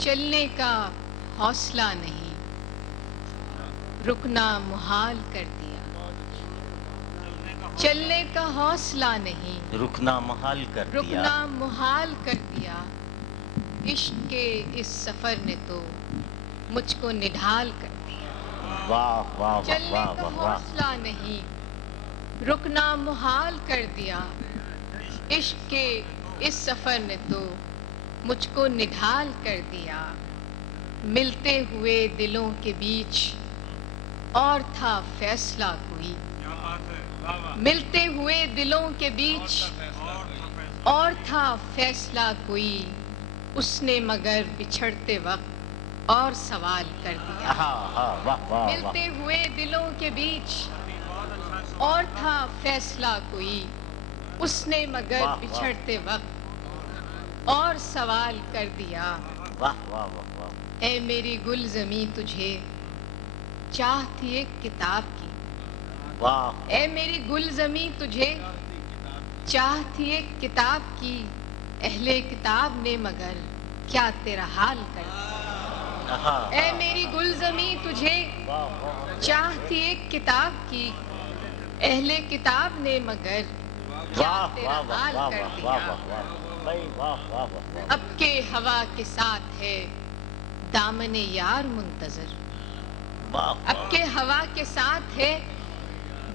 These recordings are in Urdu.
چلنے کا حوصلہ نہیں، رکنا محال کر دیا۔ چلنے کا حوصلہ نہیں، رکنا محال کر دیا۔ رکنا محال کر دیا۔ عشق کے اس سفر نے تو مجھ کو نڈھال کر دیا۔ واہ واہ واہ چلنے واہ کا واہ واہ۔ حوصلہ نہیں، رکنا محال کر دیا۔ عشق کے اس سفر نے تو مجھ کو نڈھال کر دیا۔ ملتے ہوئے دلوں کے بیچ اور تھا فیصلہ کوئی، ملتے ہوئے دلوں کے بیچ اور تھا فیصلہ کوئی، اس نے مگر بچھڑتے وقت اور سوال کر دیا۔ واہ واہ واہ۔ ملتے ہوئے دلوں کے بیچ اور تھا فیصلہ کوئی، اس نے مگر بچھڑتے وقت اور سوال کر دیا۔ واہ واہ واہ واہ۔ اے میری گل زمیں تجھے چاہ تھی ایک کتاب کی، واہ۔ اے میری گل زمیں تجھے چاہ تھی ایک کتاب کی، اہل کتاب نے مگر کیا تیرا حال کر دیا۔ اے میری گل زمیں تجھے چاہ تھی ایک کتاب کی، اہل کتاب نے مگر کیا تیرا حال کر دیا۔ اب کے ہوا کے ساتھ ہے دامن یار منتظر، اب کے ہوا کے ساتھ ہے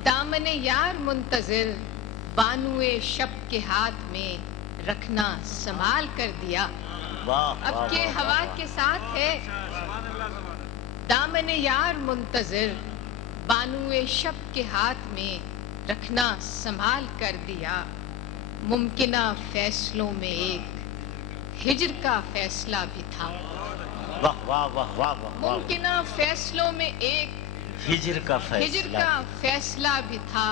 دامن یار منتظر، بانوئے شب کے ہاتھ میں رکھنا سنبھال کر دیا۔ اب کے ہوا کے ساتھ ہے دامن یار منتظر، بانوئے شب کے ہاتھ میں رکھنا سنبھال کر دیا۔ ممکنہ فیصلوں میں ایک ہجر کا فیصلہ بھی تھا، واہ واہ واہ واہ واہ۔ ممکنہ فیصلوں میں ایک ہجر کا ہجر کا فیصلہ بھی تھا،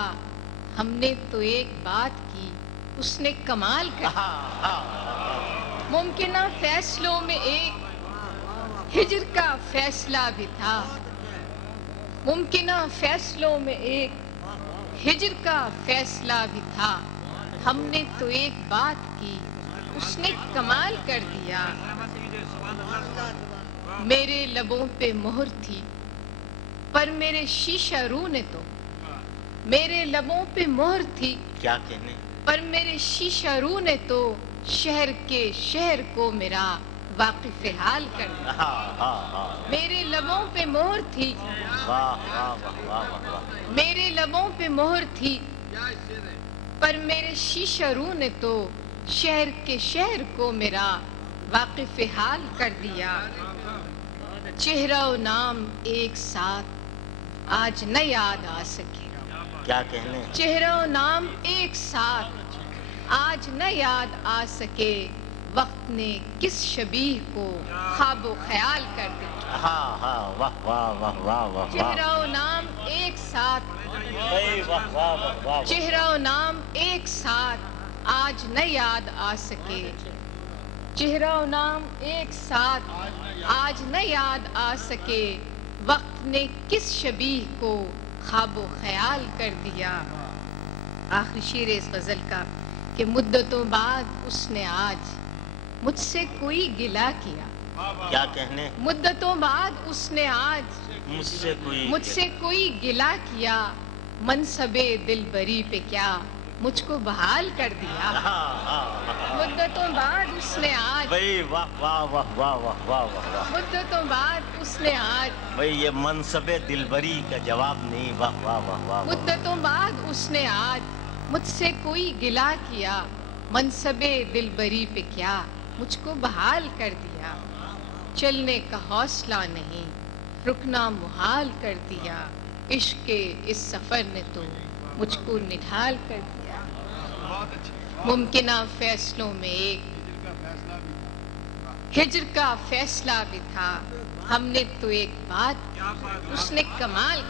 ہم نے تو ایک بات کی اس نے کمال کر دیا۔ ممکنہ فیصلوں میں ایک ہجر کا فیصلہ بھی تھا، ممکنہ فیصلوں میں ایک ہجر کا فیصلہ بھی تھا، ہم نے تو ایک بات کی اس نے کمال کر دیا۔ میرے لبوں پہ مہر تھی پر میرے شیشہ رو نے تو، میرے لبوں پہ مہر تھی کیا کہنے، پر میرے شیشہ رو نے تو شہر کے شہر کو میرا واقف حال کر دیا۔ میرے لبوں پہ مہر تھی، میرے لبوں پہ مہر تھی پر میرے شیشہ رو نے تو شہر کے شہر کو میرا واقف حال کر دیا۔ چہرہ و نام ایک ساتھ آج نہ یاد آ سکے، کیا کہنے، چہرہ و نام ایک ساتھ آج نہ یاد آ سکے، وقت نے کس شبیہ کو خواب و خیال کر دیا۔ واہ واہ واہ واہ واہ۔ چہرہ و نام ایک ساتھ، چہرہ و نام ایک ساتھ آج نہ یاد آ سکے، چہرہ و نام ایک ساتھ آج نہ یاد آ سکے، وقت نے کس شبیہ کو خواب و خیال کر دیا۔ آخری شعر اس غزل کا کہ مدتوں بعد اس نے آج مجھ سے کوئی گلہ کیا، کیا کہنے، مدتوں بعد اس نے آج مجھ سے کوئی گلہ کیا، منصب دلبری پہ کیا مجھ کو بحال کر دیا۔ مدتوں بعد اس نے آج، واہ واہ واہ واہ واہ واہ۔ مدتوں بعد اس نے آج، بھئی یہ منصب دلبری کا جواب نہیں، واہ واہ واہ واہ۔ مدتوں بعد اس نے آج مجھ سے کوئی گلہ کیا، منصب دلبری پہ کیا مجھ کو بحال کر دیا۔ چلنے کا حوصلہ نہیں، رکنا محال کر دیا، عشق کے اس سفر نے تو مجھ کو نڈھال کر دیا۔ ممکنہ فیصلوں میں ایک ہجر کا فیصلہ بھی تھا، ہم نے تو ایک بات کی اس نے کمال